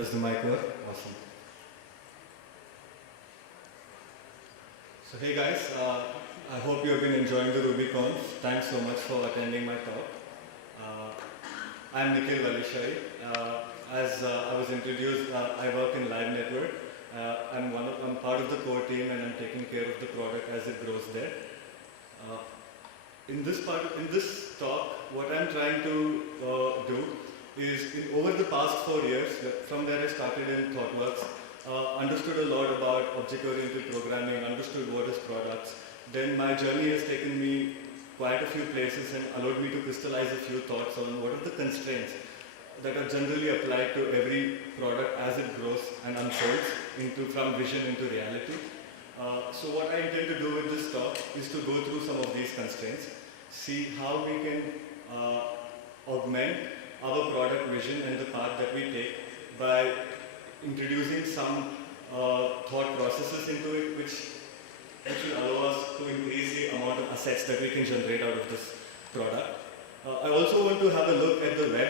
Does the mic work? Awesome. So hey guys, I hope you have been enjoying the RubyConf. Thanks so much for attending my talk. I'm Nikhil Valishai. As I was introduced, I work in Live Network. I'm part of the core team and I'm taking care of the product as it grows there. In this talk, what I'm trying to do is, over the past 4 years, from where I started in ThoughtWorks, understood a lot about object-oriented programming, understood what is products. Then my journey has taken me quite a few places and allowed me to crystallize a few thoughts on what are the constraints that are generally applied to every product as it grows and unfolds from vision into reality. So what I intend to do with this talk is to go through some of these constraints, see how we can augment our product vision and the path that we take by introducing some thought processes into it, which will allow us to increase the amount of assets that we can generate out of this product. I also want to have a look at the web,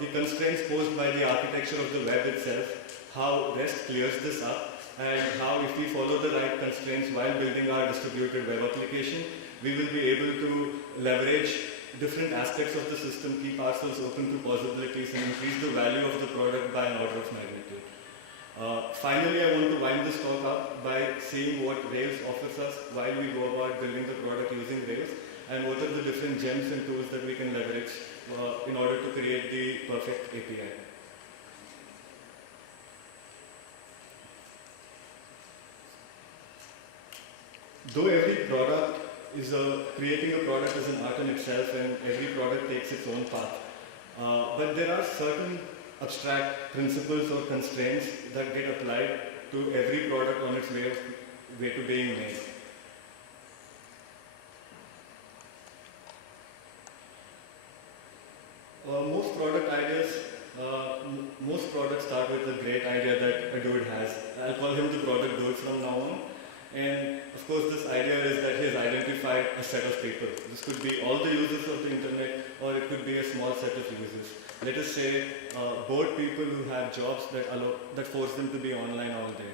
the constraints posed by the architecture of the web itself, how REST clears this up, and how if we follow the right constraints while building our distributed web application, we will be able to leverage different aspects of the system, keep ourselves open to possibilities, and increase the value of the product by an order of magnitude. Finally, I want to wind this talk up by seeing what Rails offers us while we go about building the product using Rails, and what are the different gems and tools that we can leverage in order to create the perfect API. Though every product creating a product is an art in itself, and every product takes its own path. But there are certain abstract principles or constraints that get applied to every product on its way to being made. Most products start with a great idea that a dude has. I'll call him the product dude from now on. And of course, this idea is that he has identified a set of people. This could be all the users of the internet, or it could be a small set of users. Let us say bored people who have jobs that force them to be online all day.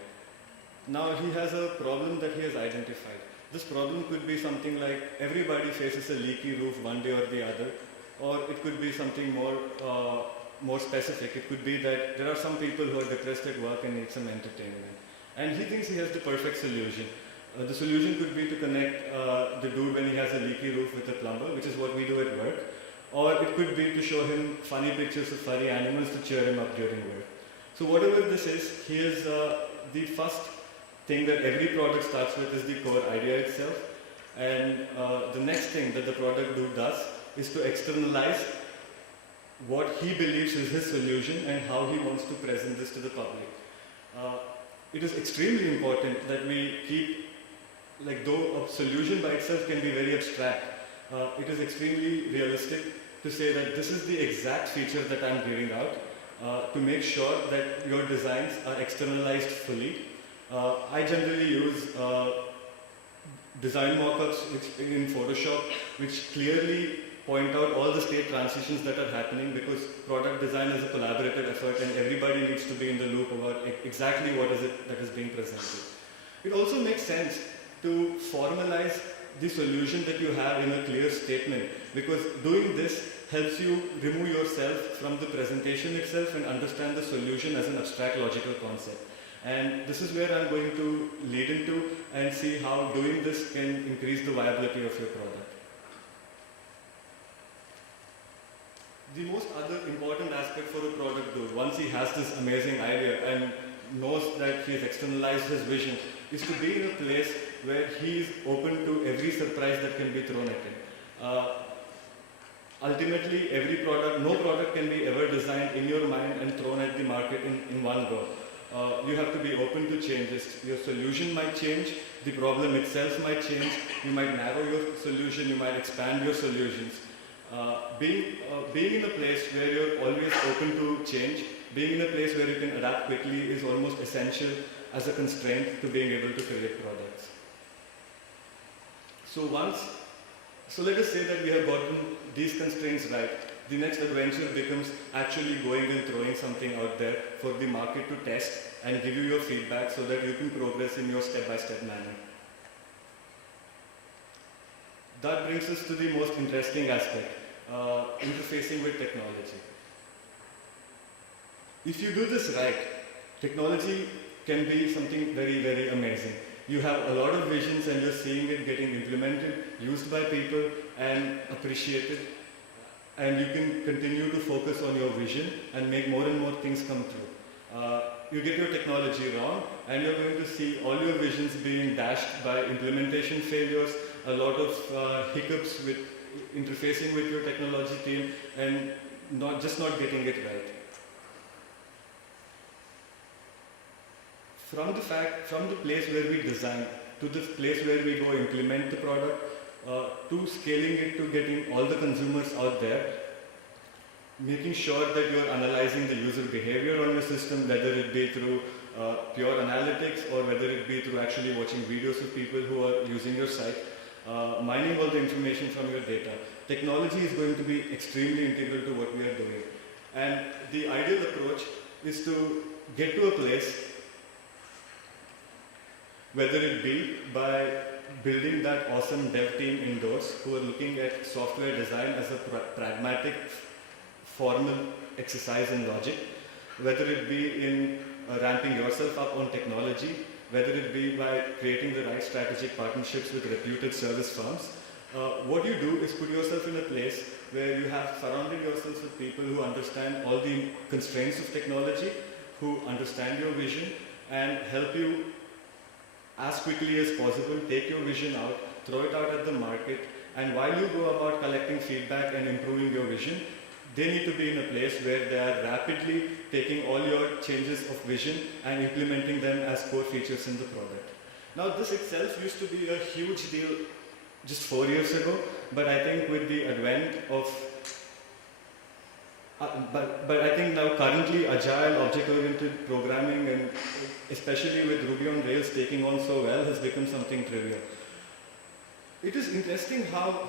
Now he has a problem that he has identified. This problem could be something like everybody faces a leaky roof one day or the other, or it could be something more specific. It could be that there are some people who are depressed at work and need some entertainment. And he thinks he has the perfect solution. The solution could be to connect the dude when he has a leaky roof with a plumber, which is what we do at work. Or it could be to show him funny pictures of furry animals to cheer him up during work. So whatever this is, here's the first thing that every product starts with is the core idea itself. And the next thing that the product dude does is to externalize what he believes is his solution and how he wants to present this to the public. It is extremely important that we keep, though a solution by itself can be very abstract, it is extremely realistic to say that this is the exact feature that I'm giving out, to make sure that your designs are externalized fully. I generally use design mockups in Photoshop, which clearly point out all the state transitions that are happening, because product design is a collaborative effort and everybody needs to be in the loop about exactly what is it that is being presented. It also makes sense to formalize the solution that you have in a clear statement, because doing this helps you remove yourself from the presentation itself and understand the solution as an abstract logical concept. And this is where I'm going to lead into and see how doing this can increase the viability of your product. The most other important aspect for a product dude, once he has this amazing idea and knows that he has externalized his vision, is to be in a place where he is open to every surprise that can be thrown at him. Ultimately, no product can be ever designed in your mind and thrown at the market in one go. You have to be open to changes. Your solution might change, the problem itself might change, you might narrow your solution, you might expand your solutions. Being in a place where you're always open to change, being in a place where you can adapt quickly is almost essential as a constraint to being able to create products. So let us say that we have gotten these constraints right. The next adventure becomes actually going and throwing something out there for the market to test and give you your feedback so that you can progress in your step-by-step manner. That brings us to the most interesting aspect, interfacing with technology. If you do this right, technology can be something very, very amazing. You have a lot of visions and you're seeing it getting implemented, used by people and appreciated. And you can continue to focus on your vision and make more and more things come true. You get your technology wrong and you're going to see all your visions being dashed by implementation failures, a lot of hiccups with interfacing with your technology team and not getting it right. From the place where we design to the place where we go implement the product, to scaling it to getting all the consumers out there, making sure that you're analyzing the user behavior on your system, whether it be through pure analytics or whether it be through actually watching videos of people who are using your site, mining all the information from your data. Technology is going to be extremely integral to what we are doing. And the ideal approach is to get to a place, whether it be by building that awesome dev team indoors who are looking at software design as a pragmatic, formal exercise in logic, whether it be in ramping yourself up on technology, whether it be by creating the right strategic partnerships with reputed service firms. What you do is put yourself in a place where you have surrounded yourself with people who understand all the constraints of technology, who understand your vision and help you as quickly as possible take your vision out, throw it out at the market, and while you go about collecting feedback and improving your vision, they need to be in a place where they are rapidly taking all your changes of vision and implementing them as core features in the product. Now this itself used to be a huge deal just 4 years ago, but I think with the advent of but I think now currently agile, object-oriented programming and especially with Ruby on Rails taking on so well has become something trivial. It is interesting how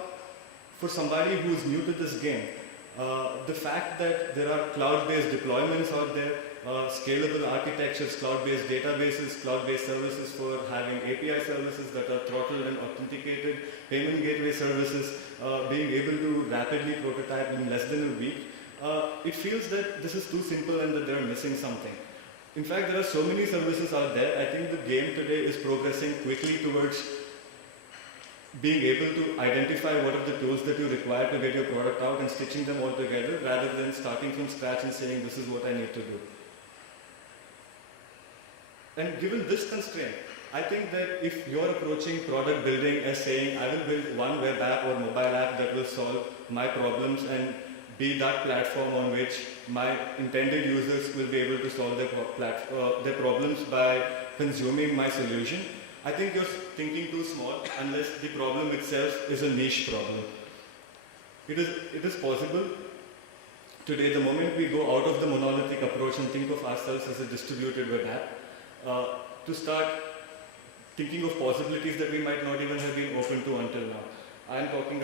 for somebody who is new to this game, the fact that there are cloud-based deployments out there, scalable architectures, cloud-based databases, cloud-based services for having API services that are throttled and authenticated, payment gateway services, being able to rapidly prototype in less than a week, it feels that this is too simple and that they're missing something. In fact, there are so many services out there. I think the game today is progressing quickly towards being able to identify what are the tools that you require to get your product out and stitching them all together rather than starting from scratch and saying this is what I need to do. And given this constraint, I think that if you're approaching product building as saying I will build one web app or mobile app that will solve my problems and be that platform on which my intended users will be able to solve their problems by consuming my solution, I think you're thinking too small unless the problem itself is a niche problem. It is possible today, the moment we go out of the monolithic approach and think of ourselves as a distributed web app, to start thinking of possibilities that we might not even have been open to until now. I'm talking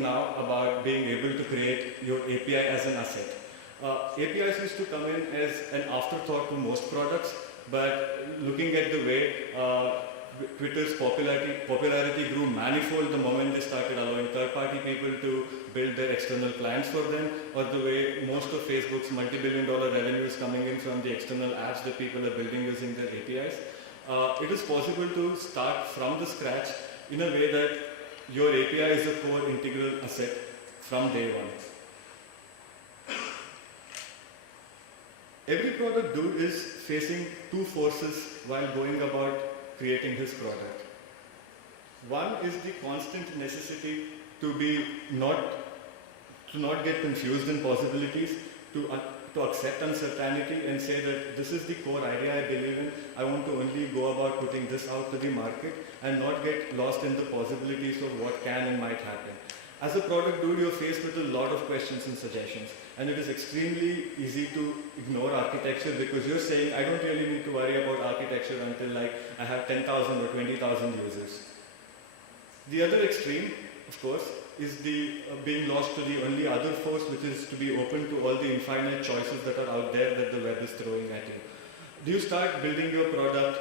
now about being able to create your API as an asset. APIs used to come in as an afterthought to most products, but looking at the way Twitter's popularity grew manifold the moment they started allowing third-party people to build their external clients for them, or the way most of Facebook's multi-billion-dollar revenue is coming in from the external apps that people are building using their APIs. It is possible to start from the scratch in a way that your API is a core integral asset from day one. Every product dude is facing two forces while going about creating his product. One is the constant necessity to not get confused in possibilities, to accept uncertainty and say that this is the core idea I believe in, I want to only go about putting this out to the market and not get lost in the possibilities of what can and might happen. As a product dude, you're faced with a lot of questions and suggestions, and it is extremely easy to ignore architecture because you're saying, I don't really need to worry about architecture until like I have 10,000 or 20,000 users. The other extreme, of course, is the being lost to the only other force, which is to be open to all the infinite choices that are out there that the web is throwing at you. Do you start building your product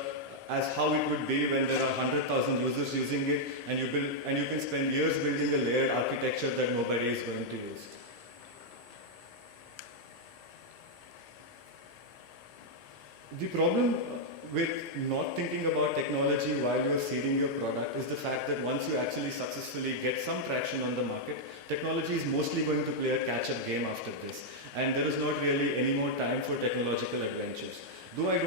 as how it would be when there are 100,000 users using it, and you can spend years building a layered architecture that nobody is going to use? The problem with not thinking about technology while you're seeding your product is the fact that once you actually successfully get some traction on the market, technology is mostly going to play a catch-up game after this, and there is not really any more time for technological adventures. Though I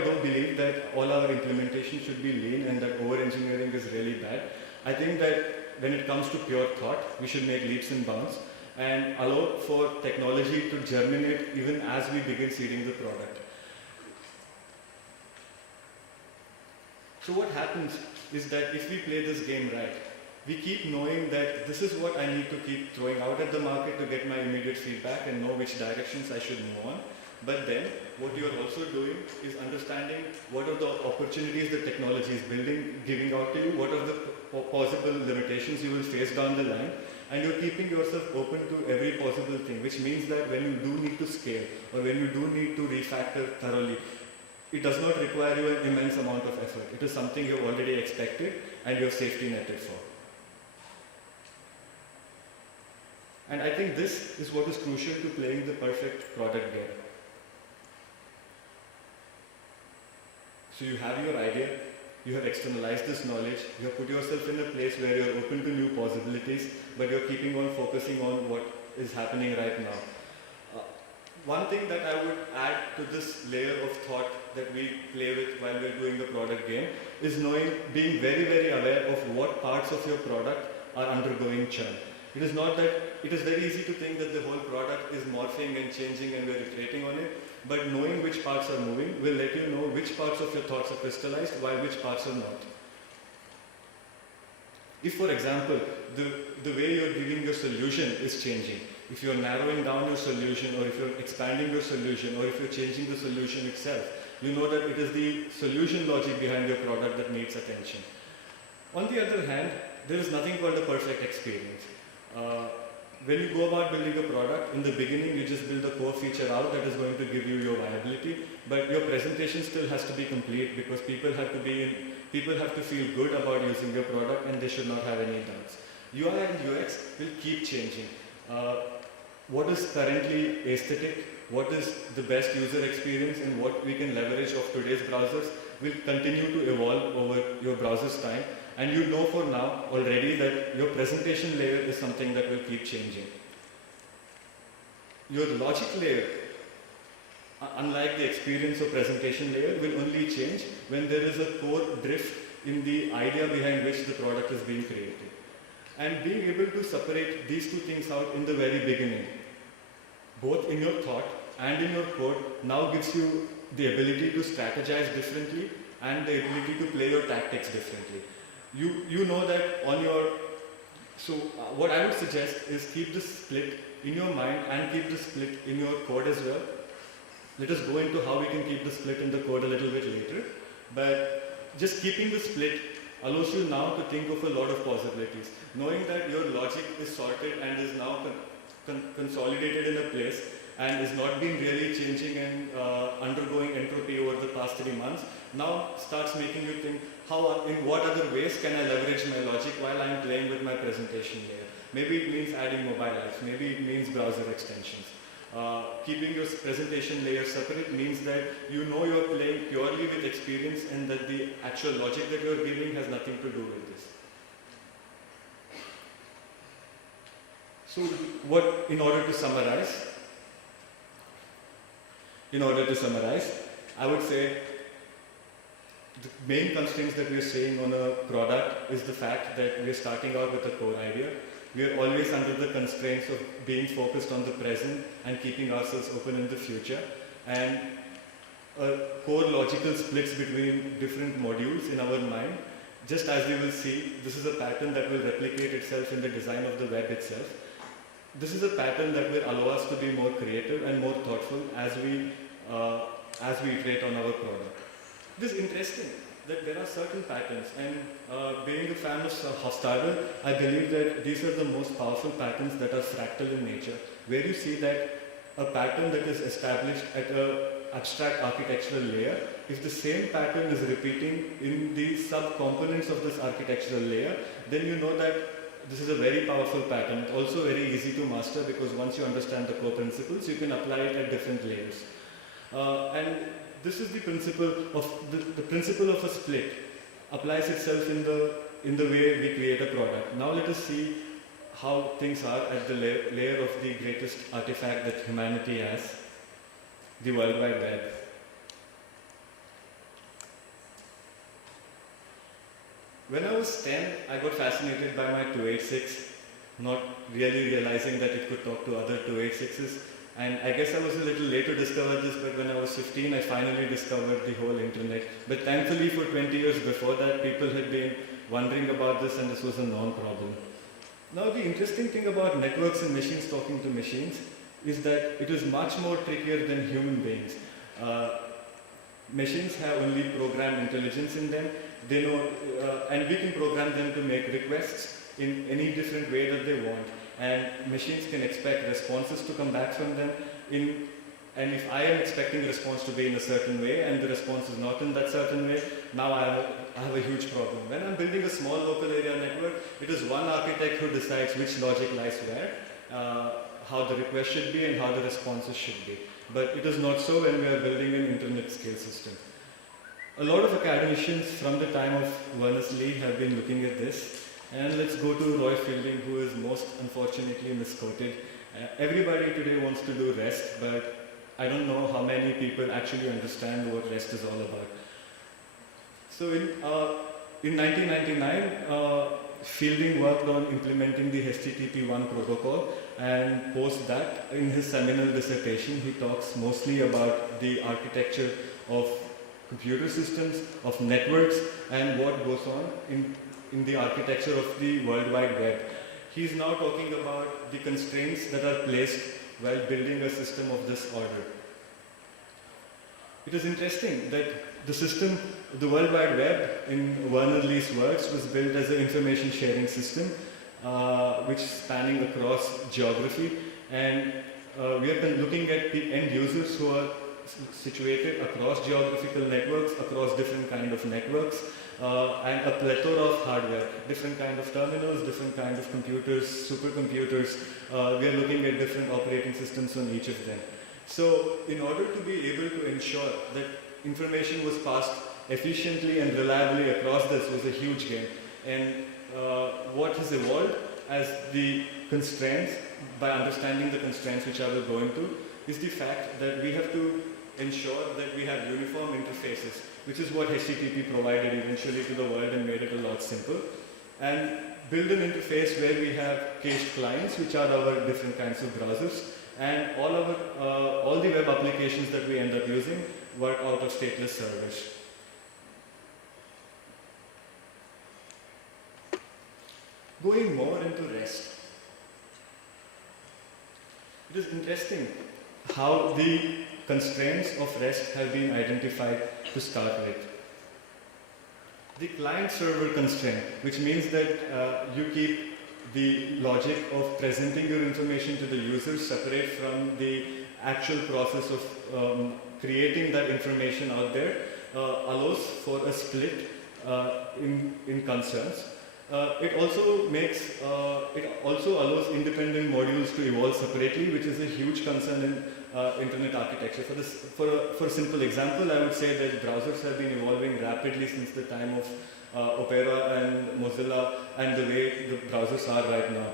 don't believe that all our implementation should be lean and that over-engineering is really bad, I think that when it comes to pure thought, we should make leaps and bounds and allow for technology to germinate even as we begin seeding the product. So what happens is that if we play this game right, we keep knowing that this is what I need to keep throwing out at the market to get my immediate feedback and know which directions I should move on. But then, what you are also doing is understanding what are the opportunities the technology is giving out to you, what are the possible limitations you will face down the line, and you're keeping yourself open to every possible thing, which means that when you do need to scale, or when you do need to refactor thoroughly, it does not require you an immense amount of effort. It is something you've already expected and you're safety netted for. And I think this is what is crucial to playing the perfect product game. So you have your idea, you have externalized this knowledge, you have put yourself in a place where you're open to new possibilities, but you're keeping on focusing on what is happening right now. One thing that I would add to this layer of thought that we play with while we're doing the product game is being very, very aware of what parts of your product are undergoing churn. It is very easy to think that the whole product is morphing and changing and we're iterating on it, but knowing which parts are moving will let you know which parts of your thoughts are crystallized while which parts are not. If, for example, the way you're giving your solution is changing, if you're narrowing down your solution, or if you're expanding your solution, or if you're changing the solution itself, you know that it is the solution logic behind your product that needs attention. On the other hand, there is nothing called a perfect experience. When you go about building a product, in the beginning you just build a core feature out that is going to give you your viability, but your presentation still has to be complete because people have to feel good about using your product and they should not have any doubts. UI and UX will keep changing. What is currently aesthetic, what is the best user experience, and what we can leverage of today's browsers will continue to evolve over your browser's time. And you know for now already that your presentation layer is something that will keep changing. Your logic layer, unlike the experience or presentation layer, will only change when there is a core drift in the idea behind which the product is being created. And being able to separate these two things out in the very beginning, both in your thought and in your code, now gives you the ability to strategize differently and the ability to play your tactics differently. You know that on your, what I would suggest is keep this split in your mind and keep the split in your code as well. Let us go into how we can keep the split in the code a little bit later. But just keeping the split allows you now to think of a lot of possibilities. Knowing that your logic is sorted and is now consolidated in a place and is not been really changing and undergoing entropy over the past 3 months, now starts making you think, in what other ways can I leverage my logic while I'm playing with my presentation layer? Maybe it means adding mobile apps, maybe it means browser extensions. Keeping your presentation layer separate means that you know you're playing purely with experience and that the actual logic that you're giving has nothing to do with this. So in order to summarize, I would say the main constraints that we're seeing on a product is the fact that we're starting out with a core idea. We are always under the constraints of being focused on the present and keeping ourselves open in the future. And core logical splits between different modules in our mind. Just as we will see, this is a pattern that will replicate itself in the design of the web itself. This is a pattern that will allow us to be more creative and more thoughtful as we iterate on our product. It is interesting that there are certain patterns, and being a fan of Hofstadter, I believe that these are the most powerful patterns that are fractal in nature, where you see that a pattern that is established at an abstract architectural layer, if the same pattern is repeating in the sub-components of this architectural layer, then you know that this is a very powerful pattern. It's also very easy to master because once you understand the core principles, you can apply it at different layers. And this is the principle of the principle of a split applies itself in the way we create a product. Now let us see how things are at the layer of the greatest artifact that humanity has, the World Wide Web. When I was 10, I got fascinated by my 286, not really realizing that it could talk to other 286s. And I guess I was a little late to discover this, but when I was 15, I finally discovered the whole internet. But thankfully, for 20 years before that, people had been wondering about this, and this was a known problem. Now, the interesting thing about networks and machines talking to machines is that it is much more trickier than human beings. Machines have only program intelligence in them. They know, and we can program them to make requests in any different way that they want. And machines can expect responses to come back from them. And if I am expecting the response to be in a certain way and the response is not in that certain way, now I have a huge problem. When I'm building a small local area network, it is one architect who decides which logic lies where, how the request should be and how the responses should be. But it is not so when we are building an internet scale system. A lot of academicians from the time of Berners-Lee have been looking at this. And let's go to Roy Fielding, who is most unfortunately misquoted. Everybody today wants to do REST, but I don't know how many people actually understand what REST is all about. So in 1999, Fielding worked on implementing the HTTP1 protocol, and post that, in his seminal dissertation, he talks mostly about the architecture of computer systems, of networks, and what goes on in the architecture of the World Wide Web. He's now talking about the constraints that are placed while building a system of this order. It is interesting that the system, the World Wide Web, in Berners-Lee's words, was built as an information sharing system, which is spanning across geography. And we have been looking at the end users who are situated across geographical networks, across different kind of networks, and a plethora of hardware, different kind of terminals, different kind of computers, supercomputers. We are looking at different operating systems on each of them. So in order to be able to ensure that information was passed efficiently and reliably across this was a huge gain. And what has evolved as the constraints, by understanding the constraints which I will go into, is the fact that we have to ensure that we have uniform interfaces, which is what HTTP provided eventually to the world and made it a lot simpler. And build an interface where we have cached clients, which are our different kinds of browsers, and all the web applications that we end up using work out of stateless servers. Going more into REST. It is interesting how the constraints of REST have been identified to start with. The client-server constraint, which means that you keep the logic of presenting your information to the user separate from the actual process of creating that information out there, allows for a split in concerns. It also allows independent modules to evolve separately, which is a huge concern in internet architecture. For a simple example, I would say that browsers have been evolving rapidly since the time of Opera and Mozilla and the way the browsers are right now.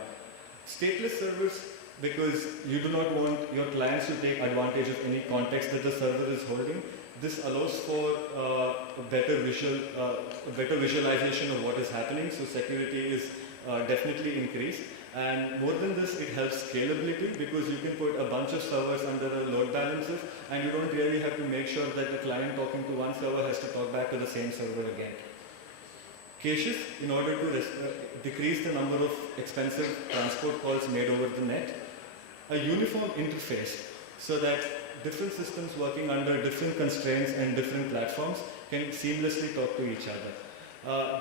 Stateless servers, because you do not want your clients to take advantage of any context that the server is holding. This allows for a better visualization of what is happening, so security is definitely increased. And more than this, it helps scalability, because you can put a bunch of servers under a load balancer, and you don't really have to make sure that the client talking to one server has to talk back to the same server again. Caches, in order to decrease the number of expensive transport calls made over the net. A uniform interface, so that different systems working under different constraints and different platforms can seamlessly talk to each other.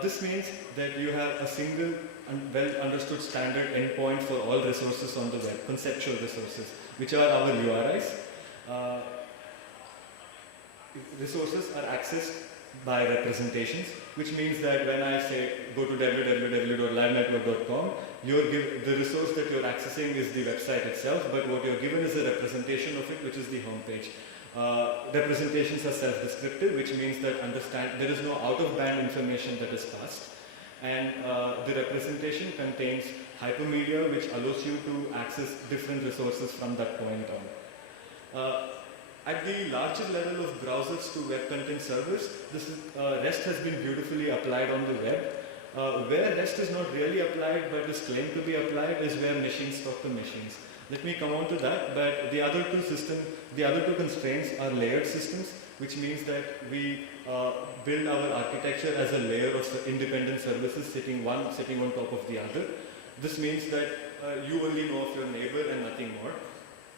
This means that you have a single and well understood standard endpoint for all resources on the web, conceptual resources, which are our URIs. Resources are accessed by representations, which means that when I say go to www.livenetwork.com, the resource that you're accessing is the website itself, but what you're given is a representation of it, which is the home page. Representations are self-descriptive, which means that there is no out-of-band information that is passed, and the representation contains hypermedia, which allows you to access different resources from that point on. At the larger level of browsers to web content servers, REST has been beautifully applied on the web. Where REST is not really applied but is claimed to be applied is where machines talk to machines. Let me come on to that, but the other two constraints are layered systems, which means that we build our architecture as a layer of independent services sitting on top of the other. This means that you only know of your neighbor and nothing more.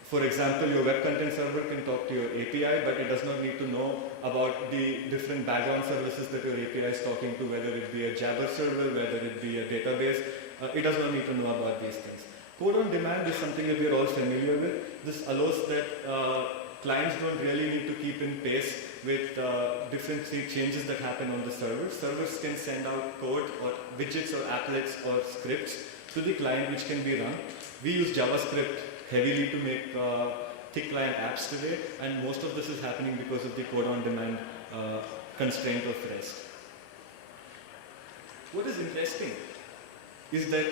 For example, your web content server can talk to your API, but it does not need to know about the different background services that your API is talking to, whether it be a Jabber server, whether it be a database. It does not need to know about these things. Code on demand is something that we are all familiar with. This allows that clients don't really need to keep in pace with different changes that happen on the server. Servers can send out code or widgets or applets or scripts to the client, which can be run. We use JavaScript heavily to make thick client apps today, and most of this is happening because of the code on demand constraint of REST. What is interesting is that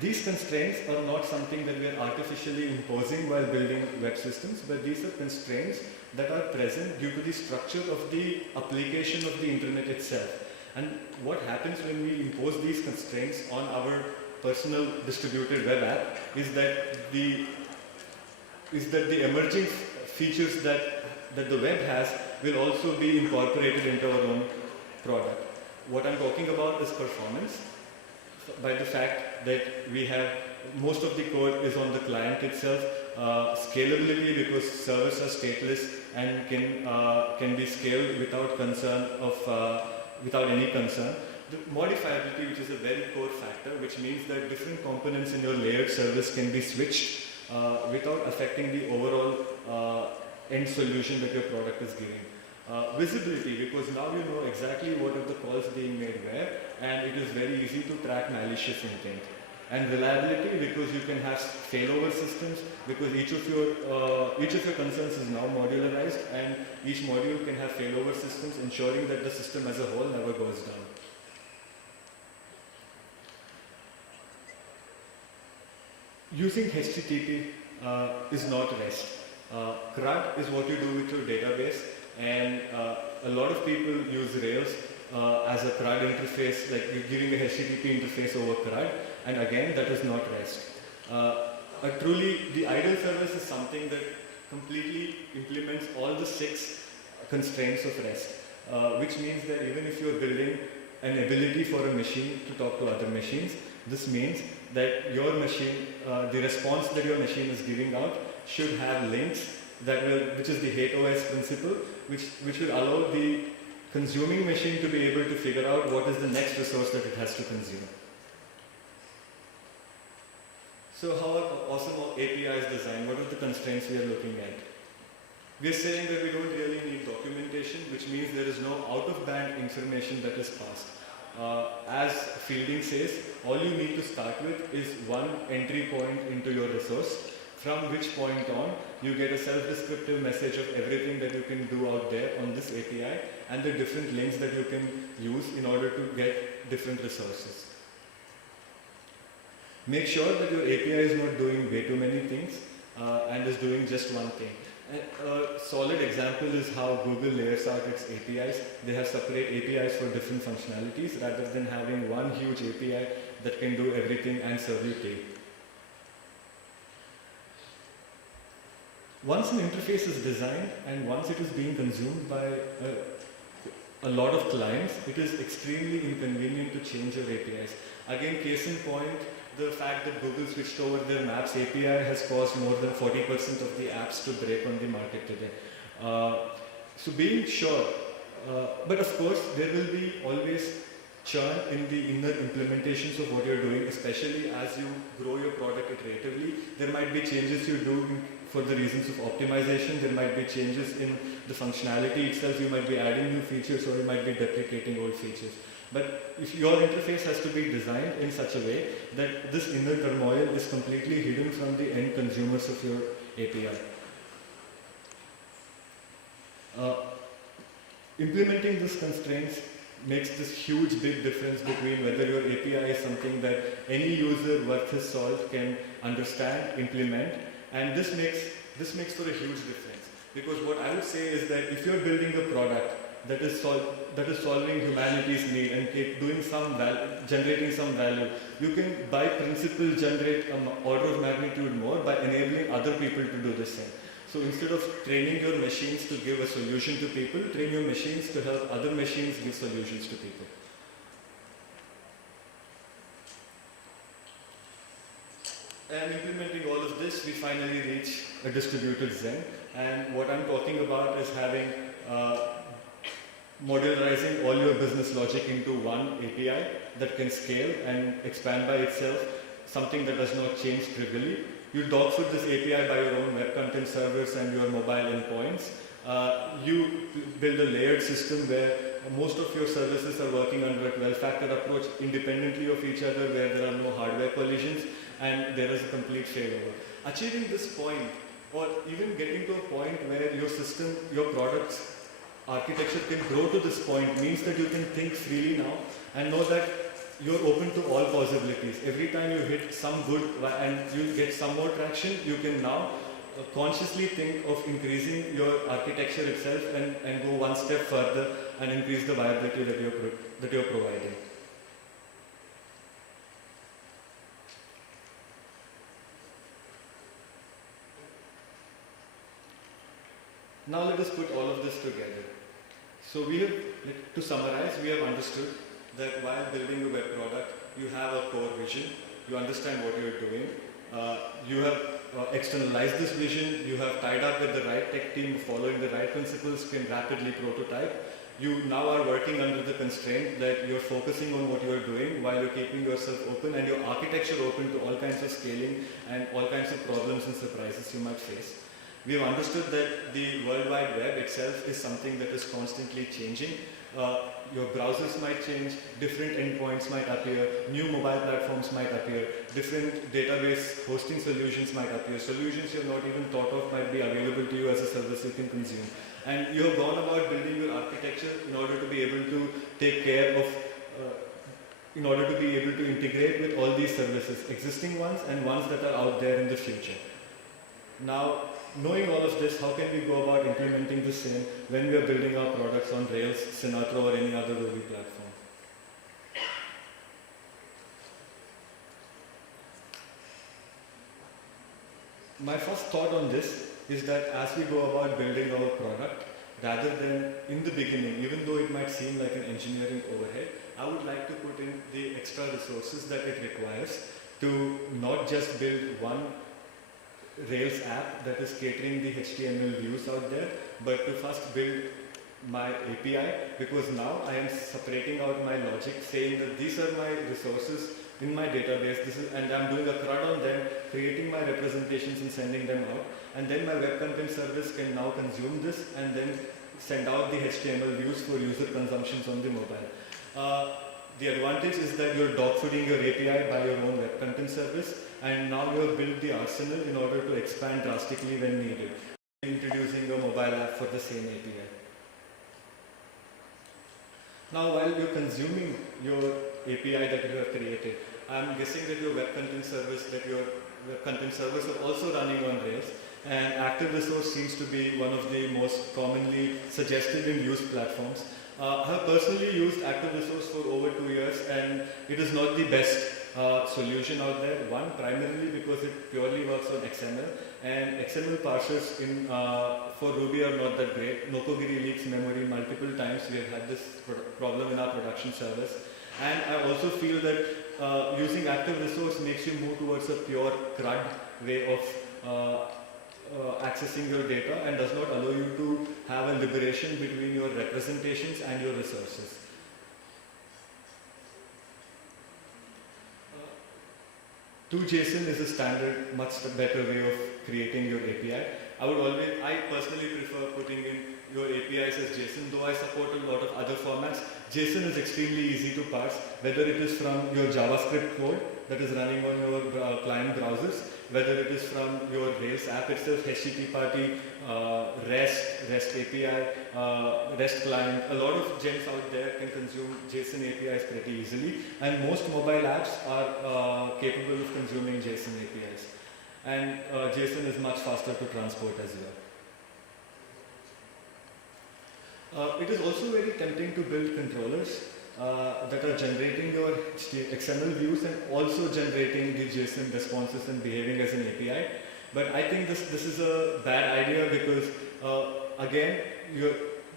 these constraints are not something that we are artificially imposing while building web systems, but these are constraints that are present due to the structure of the application of the internet itself. And what happens when we impose these constraints on our personal distributed web app is that the emerging features that the web has will also be incorporated into our own product. What I'm talking about is performance, by the fact that we have most of the code is on the client itself, scalability because servers are stateless and can be scaled without concern without any concern. The modifiability, which is a very core factor, which means that different components in your layered service can be switched without affecting the overall end solution that your product is giving. Visibility, because now you know exactly what are the calls being made where, and it is very easy to track malicious intent. And reliability, because you can have failover systems, because each of your concerns is now modularized, and each module can have failover systems, ensuring that the system as a whole never goes down. Using HTTP is not REST. CRUD is what you do with your database, and a lot of people use Rails as a CRUD interface, like you're giving a HTTP interface over CRUD, and again, that is not REST. The ideal service is something that completely implements all the 6 constraints of REST, which means that even if you're building an ability for a machine to talk to other machines, this means that your machine, the response that your machine is giving out should have links which is the HateOS principle, which will allow the consuming machine to be able to figure out what is the next resource that it has to consume. So how are awesome APIs designed? What are the constraints we are looking at? We are saying that we don't really need documentation, which means there is no out-of-band information that is passed. As Fielding says, all you need to start with is one entry point into your resource, from which point on you get a self-descriptive message of everything that you can do out there on this API and the different links that you can use in order to get different resources. Make sure that your API is not doing way too many things and is doing just one thing. A solid example is how Google layers out its APIs. They have separate APIs for different functionalities rather than having one huge API that can do everything and serve you tape. Once an interface is designed and once it is being consumed by a lot of clients, it is extremely inconvenient to change your APIs. Again, case in point, the fact that Google switched over their Maps API has caused more than 40% of the apps to break on the market today. So being sure But of course, there will be always churn in the inner implementations of what you're doing, especially as you grow your product iteratively. There might be changes you do for the reasons of optimization. There might be changes in the functionality itself. You might be adding new features or you might be deprecating old features. But if your interface has to be designed in such a way that this inner turmoil is completely hidden from the end consumers of your API. Implementing these constraints makes this huge big difference between whether your API is something that any user worth his salt can understand, implement, and this makes for a huge difference. Because what I would say is that if you're building a product that is solving humanity's need and generating some value, you can by principle generate an order of magnitude more by enabling other people to do the same. So instead of training your machines to give a solution to people, train your machines to help other machines give solutions to people. And implementing all of this, we finally reach a distributed Zen. And what I'm talking about is having modularizing all your business logic into one API that can scale and expand by itself, something that does not change trivially. You dogfood this API by your own web content servers and your mobile endpoints. You build a layered system where most of your services are working under a 12-factor approach independently of each other, where there are no hardware collisions and there is a complete failover. Achieving this point, or even getting to a point where your system, your product's architecture can grow to this point, means that you can think freely now and know that you're open to all possibilities. Every time you hit some good and you get some more traction, you can now consciously think of increasing your architecture itself and go one step further and increase the viability that you're providing. Now let us put all of this together. So we have, to summarize, we have understood that while building a web product, you have a core vision, you understand what you're doing, you have externalized this vision, you have tied up with the right tech team, following the right principles, can rapidly prototype. You now are working under the constraint that you're focusing on what you're doing while you're keeping yourself open and your architecture open to all kinds of scaling and all kinds of problems and surprises you might face. We have understood that the World Wide Web itself is something that is constantly changing. Your browsers might change, different endpoints might appear, new mobile platforms might appear, different database hosting solutions might appear, solutions you have not even thought of might be available to you as a service you can consume. And you have gone about building your architecture in order to be able to take care of, in order to be able to integrate with all these services, existing ones and ones that are out there in the future. Now, knowing all of this, how can we go about implementing the same when we are building our products on Rails, Sinatra, or any other Ruby platform? My first thought on this is that as we go about building our product, rather than in the beginning, even though it might seem like an engineering overhead, I would like to put in the extra resources that it requires to not just build one Rails app that is catering the HTML views out there, but to first build my API, because now I am separating out my logic, saying that these are my resources in my database, and I'm doing a CRUD on them, creating my representations and sending them out, and then my web content service can now consume this and then send out the HTML views for user consumptions on the mobile. The advantage is that you're dogfooding your API by your own web content service, and now you have built the arsenal in order to expand drastically when needed, introducing a mobile app for the same API. Now, while you're consuming your API that you have created, I'm guessing that your web content service, are also running on Rails, and Active Resource seems to be one of the most commonly suggested and used platforms. I have personally used Active Resource for over 2 years, and it is not the best solution out there. One, primarily because it purely works on XML, and XML parsers for Ruby are not that great. Nokogiri leaks memory multiple times. We have had this problem in our production service. And I also feel that using Active Resource makes you move towards a pure CRUD way of accessing your data and does not allow you to have a liberation between your representations and your resources. JSON is a standard, much better way of creating your API. I personally prefer putting in your APIs as JSON, though I support a lot of other formats. JSON is extremely easy to parse, whether it is from your JavaScript code that is running on your client browsers, whether it is from your Rails app itself, HTTP, REST API, REST client. A lot of gens out there can consume JSON APIs pretty easily, and most mobile apps are capable of consuming JSON APIs. And JSON is much faster to transport as well. It is also very tempting to build controllers that are generating your XML views and also generating the JSON responses and behaving as an API. But I think this is a bad idea because, again,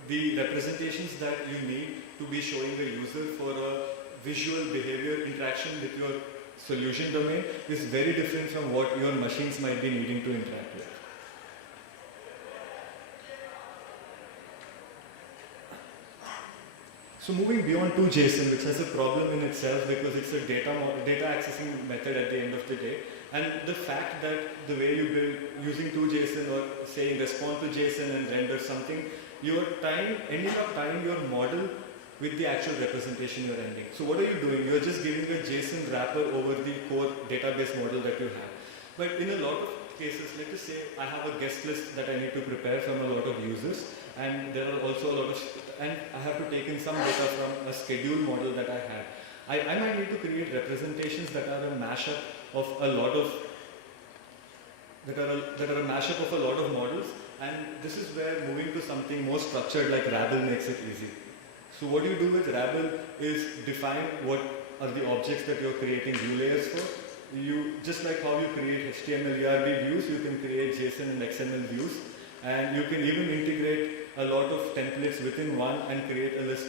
the representations that you need to be showing the user for a visual behavior interaction with your solution domain is very different from what your machines might be needing to interact with. So moving beyond JSON, which has a problem in itself because it's a data accessing method at the end of the day, and the fact that the way you build using JSON or saying respond to JSON and render something, ending up tying your model with the actual representation you're ending. So what are you doing? You're just giving a JSON wrapper over the core database model that you have. But in a lot of cases, let us say I have a guest list that I need to prepare from a lot of users, and there are also a lot of, and I have to take in some data from a schedule model that I have. I might need to create representations that are a mashup of a lot of, that are a mashup of a lot of models, and this is where moving to something more structured like Rabble makes it easy. So what you do with Rabble is define what are the objects that you're creating view layers for. Just like how you create HTML ERB views, you can create JSON and XML views, and you can even integrate a lot of templates within one and create a list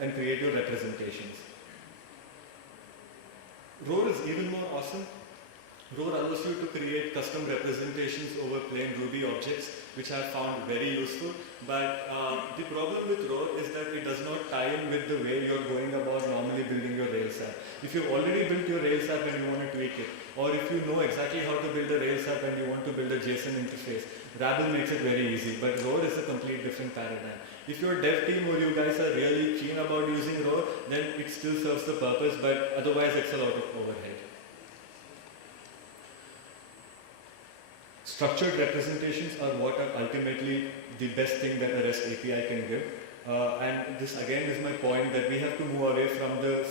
and create your representations. Roar is even more awesome. Roar allows you to create custom representations over plain Ruby objects, which I have found very useful. But the problem with Roar is that it does not tie in with the way you're going about normally building your Rails app. If you've already built your Rails app and you want to tweak it, or if you know exactly how to build a Rails app and you want to build a JSON interface, Rabble makes it very easy. But Roar is a complete different paradigm. If your dev team or you guys are really keen about using Roar, then it still serves the purpose, but otherwise it's a lot of overhead. Structured representations are what are ultimately the best thing that a REST API can give. And this again is my point that we have to move away from the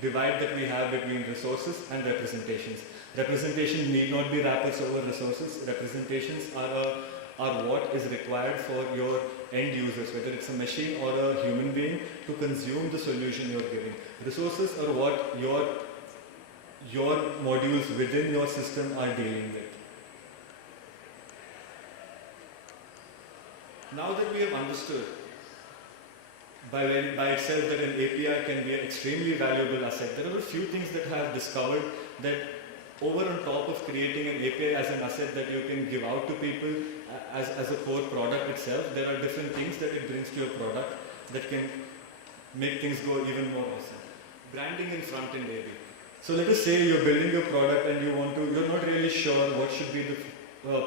divide that we have between resources and representations. Representations need not be wrappers over resources. Representations are what is required for your end users, whether it's a machine or a human being, to consume the solution you're giving. Resources are what your modules within your system are dealing with. Now that we have understood by itself that an API can be an extremely valuable asset, there are a few things that I have discovered that over on top of creating an API as an asset that you can give out to people as a core product itself, there are different things that it brings to your product that can make things go even more awesome. Branding in front-end AB. So let us say you're building your product and you're not really sure what should be the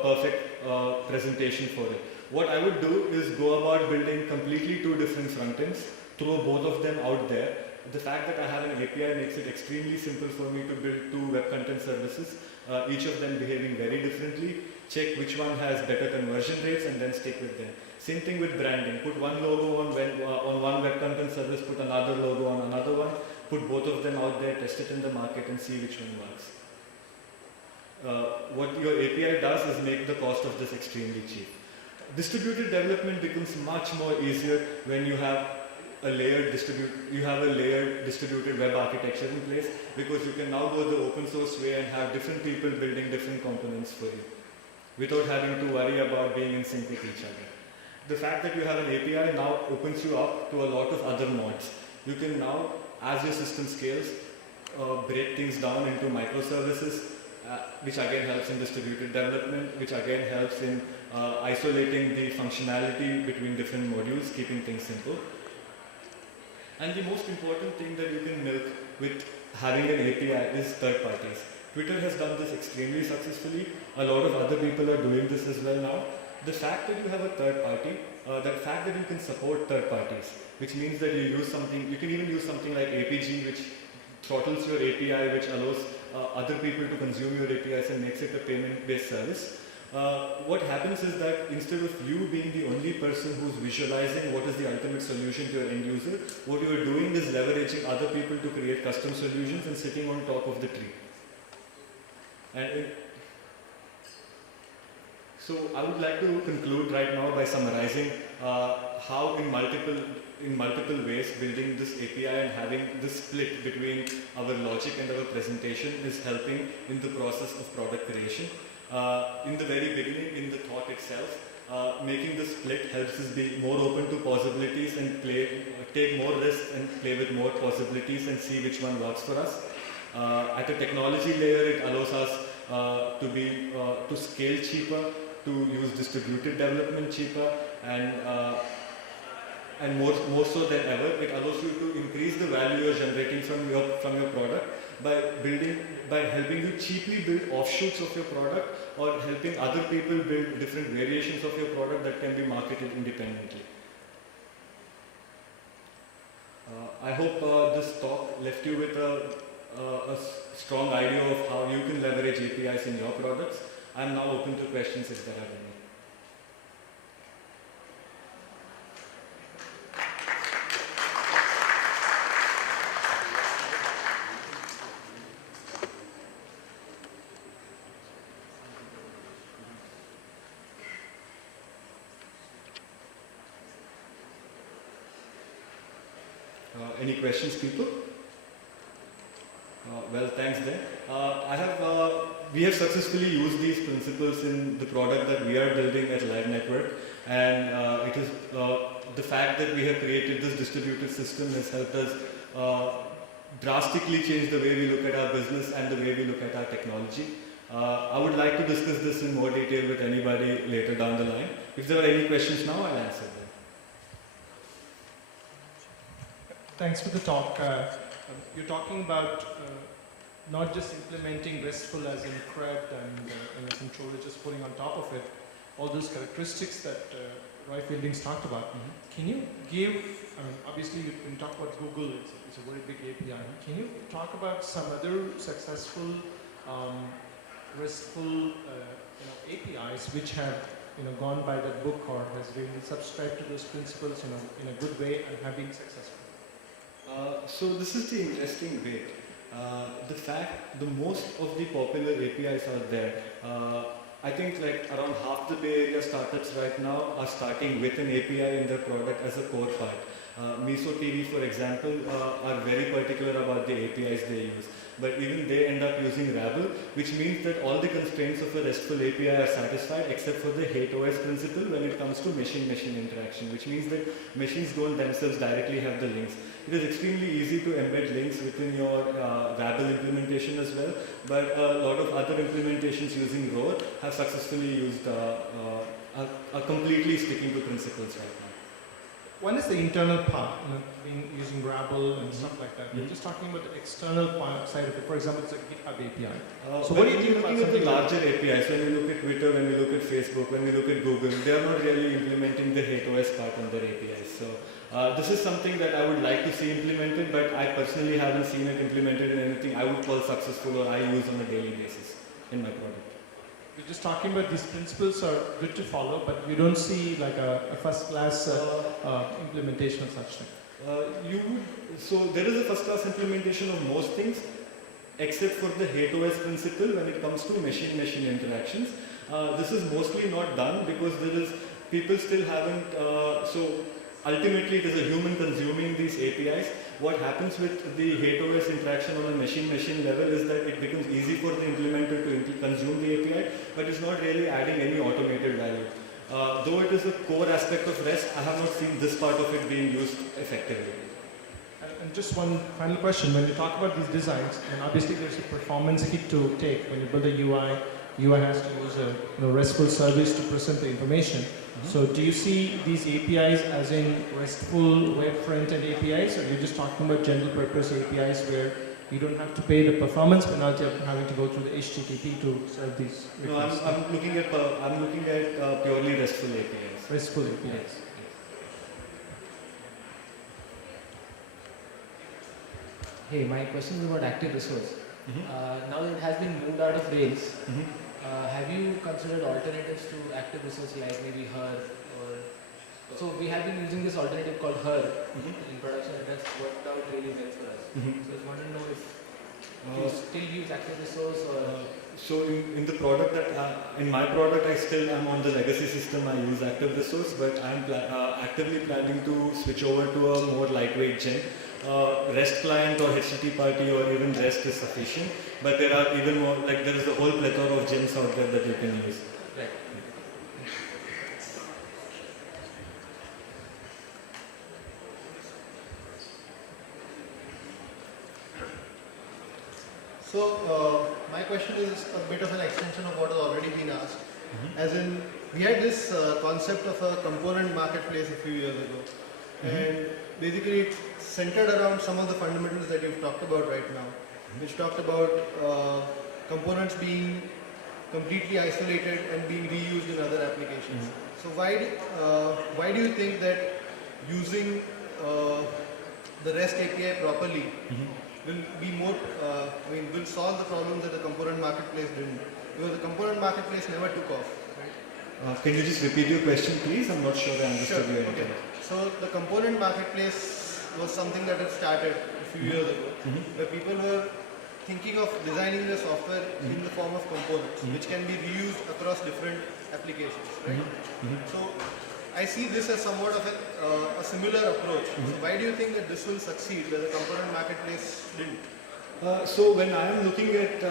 perfect presentation for it. What I would do is go about building completely two different frontends, throw both of them out there. The fact that I have an API makes it extremely simple for me to build two web content services, each of them behaving very differently, check which one has better conversion rates and then stick with them. Same thing with branding. Put one logo on one web content service, put another logo on another one, put both of them out there, test it in the market and see which one works. What your API does is make the cost of this extremely cheap. Distributed development becomes much more easier when you have a layered distributed web architecture in place, because you can now go the open source way and have different people building different components for you without having to worry about being in sync with each other. The fact that you have an API now opens you up to a lot of other mods. You can now, as your system scales, break things down into microservices which again helps in distributed development, which again helps in isolating the functionality between different modules, keeping things simple. And the most important thing that you can milk with having an API is third parties. Twitter has done this extremely successfully. A lot of other people are doing this as well now. The fact that you have a third party, the fact that you can support third parties, which means that you use something, you can even use something like APG, which throttles your API, which allows other people to consume your APIs and makes it a payment-based service. What happens is that instead of you being the only person who's visualizing what is the ultimate solution to your end user, what you are doing is leveraging other people to create custom solutions and sitting on top of the tree. So I would like to conclude right now by summarizing how in multiple ways building this API and having this split between our logic and our presentation is helping in the process of product creation. In the very beginning, in the thought itself, making the split helps us be more open to possibilities and take more risks and play with more possibilities and see which one works for us. At a technology layer, it allows us to scale cheaper, to use distributed development cheaper, and more so than ever, it allows you to increase the value you're generating from your product by helping you cheaply build offshoots of your product or helping other people build different variations of your product that can be marketed independently. I hope this talk left you with a strong idea of how you can leverage APIs in your products. I'm now open to questions if there are any. Any questions, people? Well, thanks then. We have successfully used these principles in the product that we are building at Live Network, and it is the fact that we have created this distributed system has helped us drastically change the way we look at our business and the way we look at our technology. I would like to discuss this in more detail with anybody later down the line. If there are any questions now, I'll answer them. Thanks for the talk. You're talking about not just implementing RESTful as in CRUD and a controller just putting on top of it, all those characteristics that Roy Fielding's talked about. Mm-hmm. Can you give, obviously when you talk about Google, it's a very big API. Can you talk about some other successful RESTful APIs which have gone by that book or has really subscribed to those principles in a good way and have been successful? So this is the interesting bit. The fact the most of the popular APIs are there. I think like around half the Bay Area startups right now are starting with an API in their product as a core part. Miso TV, for example, are very particular about the APIs they use. But even they end up using Rabble, which means that all the constraints of a RESTful API are satisfied except for the hate OS principle when it comes to machine-machine interaction, which means that machines don't themselves directly have the links. It is extremely easy to embed links within your Rabble implementation as well, but a lot of other implementations using Roar have successfully used are completely sticking to principles right now. One is the internal part, using Rabble and stuff like that. We're just talking about the external side of it. For example, it's a GitHub API. So what do you think about looking at the larger APIs? When we look at Twitter, when we look at Facebook, when we look at Google, they are not really implementing the hate OS part on their APIs. So this is something that I would like to see implemented, but I personally haven't seen it implemented in anything I would call successful or I use on a daily basis in my product. We're just talking about these principles are good to follow, but you don't see like a first-class implementation of such thing. So there is a first-class implementation of most things, except for the hate OS principle when it comes to machine-machine interactions. This is mostly not done because people still haven't. So ultimately, it is a human consuming these APIs. What happens with the hate OS interaction on a machine-machine level is that it becomes easy for the implementer to consume the API, but it's not really adding any automated value. Though it is a core aspect of REST, I have not seen this part of it being used effectively. And just one final question. When you talk about these designs, and obviously there's a performance hit to take when you build a UI has to use a RESTful service to present the information. So do you see these APIs as in RESTful web front-end APIs, or you're just talking about general purpose APIs where you don't have to pay the performance penalty of having to go through the HTTP to serve these No, requests? I'm looking at purely RESTful APIs. RESTful APIs. Hey, my question is about active resource. Mm-hmm. Now that it has been moved out of Rails, Mm-hmm. have you considered alternatives to active resource like maybe Her or so we have been using this alternative called Her in production and that's worked out really well for us. Mm-hmm. So I just want to know if you still use active resource or So in the product in my product, I still am on the legacy system. I use active resource, but I'm actively planning to switch over to a more lightweight gen. REST client or HTTP party or even REST is sufficient, but there are even more, like there is a whole plethora of gems out there that you can use. right. So my question is a bit of an extension of what has already been asked. As in, we had this concept of a component marketplace a few years ago, and basically it's centered around some of the fundamentals that you've talked about right now, which talked about components being completely isolated and being reused in other applications. So why do you think that using the REST API properly will be more, will solve the problem that the component marketplace didn't? Because the component marketplace never took off. Can you just repeat your question, please? I'm not sure I understood your Okay. intent. So the component marketplace was something that had started a few years ago, where people were thinking of designing the software in the form of components, which can be reused across different applications, right? So I see this as somewhat of a similar approach. So why do you think that this will succeed where the component marketplace didn't? So when I am looking at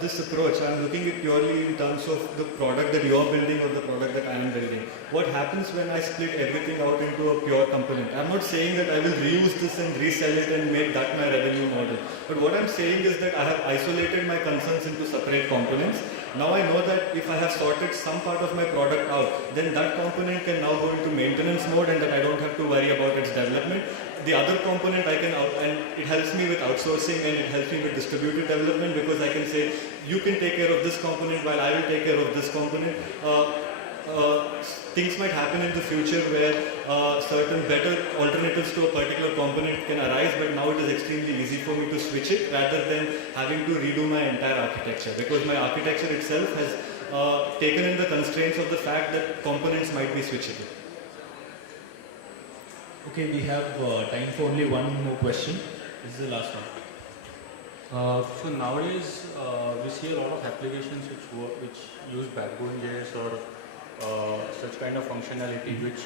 this approach, I am looking at purely in terms of the product that you are building or the product that I am building. What happens when I split everything out into a pure component? I am not saying that I will reuse this and resell it and make that my revenue model. But what I am saying is that I have isolated my concerns into separate components. Now I know that if I have sorted some part of my product out, then that component can now go into maintenance mode and that I don't have to worry about its development. The other component I can and it helps me with outsourcing and it helps me with distributed development because I can say you can take care of this component while I will take care of this component. Things might happen in the future where certain better alternatives to a particular component can arise, but now it is extremely easy for me to switch it rather than having to redo my entire architecture because my architecture itself has taken in the constraints of the fact that components might be switchable. Okay, we have time for only one more question. This is the last one. So nowadays we see a lot of applications which use Backbone.js or such kind of functionality which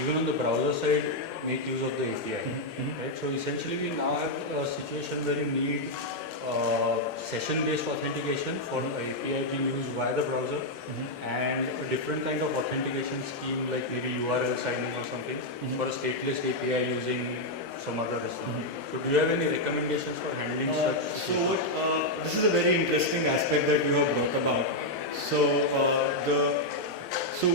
even on the browser side make use of the API. Right? So essentially we now have a situation where you need session-based authentication for API being used via the browser and a different kind of authentication scheme like maybe URL signing or something for a stateless API using some other system. So do you have any recommendations for handling such? This is a very interesting aspect that you have brought about. So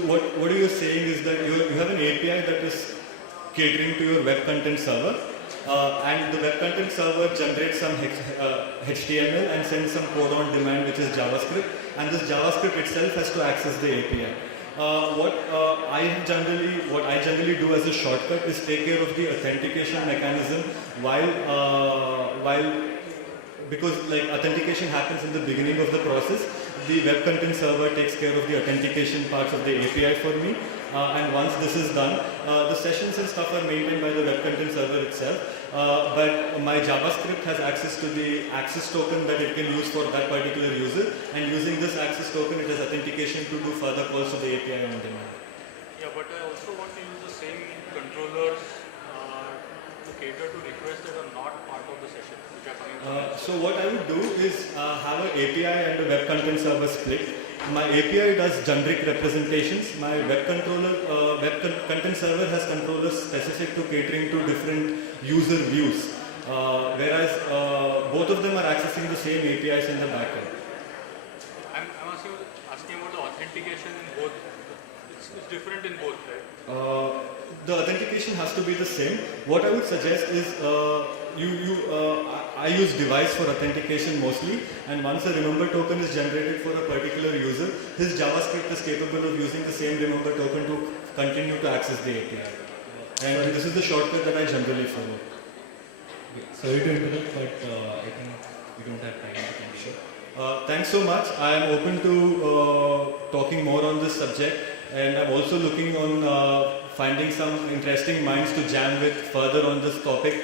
what you are saying is that you have an API that is catering to your web content server. And the web content server generates some HTML and sends some code on demand which is JavaScript, and this JavaScript itself has to access the API. What I generally do as a shortcut is take care of the authentication mechanism because like authentication happens in the beginning of the process. The web content server takes care of the authentication parts of the API for me. And once this is done, the sessions and stuff are maintained by the web content server itself. But my JavaScript has access to the access token that it can use for that particular user. And using this access token, it has authentication to do further calls to the API on demand. Yeah, but I also want to use the same controllers to cater to requests that are not part of the session, which are coming from So what I would do is have an API and a web content server split. My API does generic representations. My web content server has controllers specific to catering to different user views. whereas both of them are accessing the same APIs in the backend. I'm asking about the authentication in both. It's different in both, right? The authentication has to be the same. What I would suggest is I use device for authentication mostly, and once a remember token is generated for a particular user, his JavaScript is capable of using the same remember token to continue to access the API. And this is the shortcut that I generally follow. Okay, sorry to interrupt, but I think we don't have time to continue. Thanks so much. I am open to talking more on this subject, and I'm also looking on finding some interesting minds to jam with further on this topic.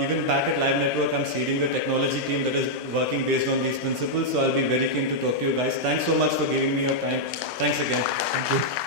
Even back at Live Network, I'm seeding a technology team that is working based on these principles, so I'll be very keen to talk to you guys. Thanks so much for giving me your time. Thanks again. Thank you.